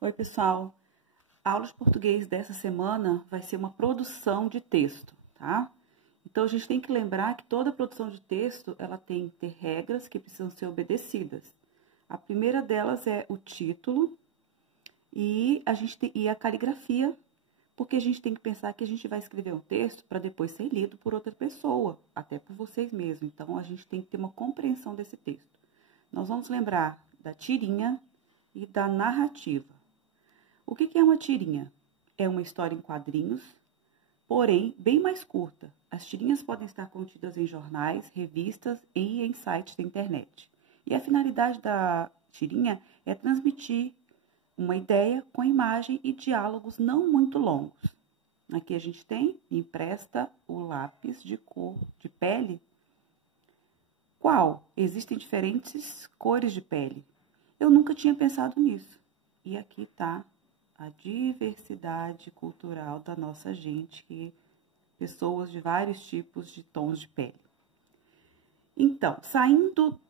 Oi, pessoal. A aula de português dessa semana vai ser uma produção de texto, tá? Então, a gente tem que lembrar que toda produção de texto, ela tem que ter regras que precisam ser obedecidas. A primeira delas é o título e a caligrafia, porque a gente tem que pensar que a gente vai escrever um texto para depois ser lido por outra pessoa, até por vocês mesmos. Então, a gente tem que ter uma compreensão desse texto. Nós vamos lembrar da tirinha e da narrativa. O que é uma tirinha? É uma história em quadrinhos, porém bem mais curta. As tirinhas podem estar contidas em jornais, revistas e em sites da internet. E a finalidade da tirinha é transmitir uma ideia com imagem e diálogos não muito longos. Aqui a gente tem: empresta o lápis de cor de pele. Qual? Existem diferentes cores de pele. Eu nunca tinha pensado nisso. E aqui está a diversidade cultural da nossa gente, que pessoas de vários tipos de tons de pele. Então, saindo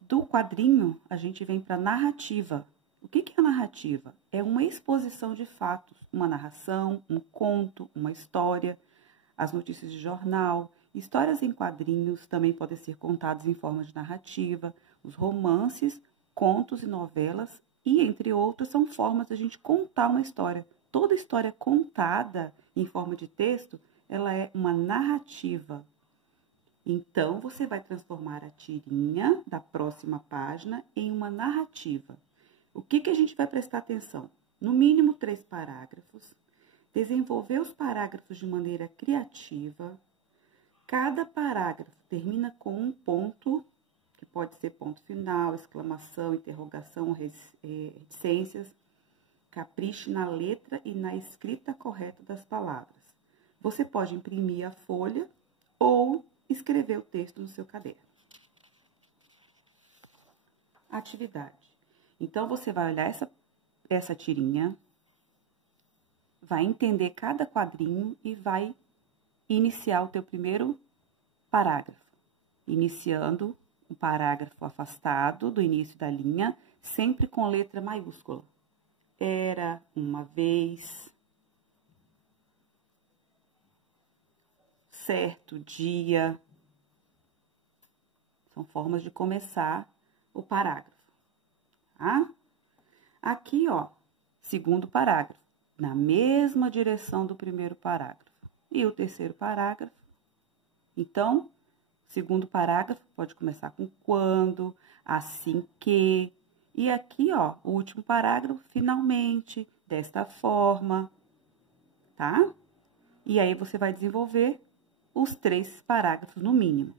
do quadrinho, a gente vem para a narrativa. O que é a narrativa? É uma exposição de fatos, uma narração, um conto, uma história, as notícias de jornal. Histórias em quadrinhos também podem ser contadas em forma de narrativa, os romances, contos e novelas, e, entre outras, são formas de a gente contar uma história. Toda história contada em forma de texto, ela é uma narrativa. Então, você vai transformar a tirinha da próxima página em uma narrativa. O que a gente vai prestar atenção? No mínimo 3 parágrafos. Desenvolver os parágrafos de maneira criativa. Cada parágrafo termina com um ponto, que pode ser ponto final, exclamação, interrogação, reticências. Capriche na letra e na escrita correta das palavras. Você pode imprimir a folha ou escrever o texto no seu caderno. Atividade. Então, você vai olhar essa tirinha, vai entender cada quadrinho e vai iniciar o teu primeiro parágrafo, iniciando um parágrafo afastado do início da linha, sempre com letra maiúscula. Era uma vez, certo dia. São formas de começar o parágrafo, tá? Aqui, ó, segundo parágrafo, na mesma direção do primeiro parágrafo. E o terceiro parágrafo, então, segundo parágrafo pode começar com quando, assim que. E aqui, ó, o último parágrafo, finalmente, desta forma, tá? E aí, você vai desenvolver os 3 parágrafos no mínimo.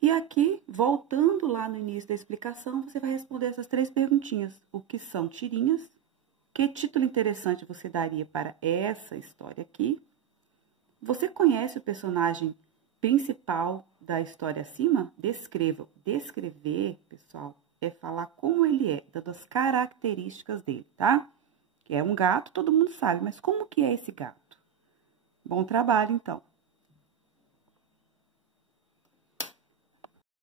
E aqui, voltando lá no início da explicação, você vai responder essas 3 perguntinhas. O que são tirinhas? Que título interessante você daria para essa história aqui? Você conhece o personagem principal da história acima? Descreva. Descrever, pessoal, é falar como ele é, dando as características dele, tá? Que é um gato, todo mundo sabe, mas como que é esse gato? Bom trabalho, então.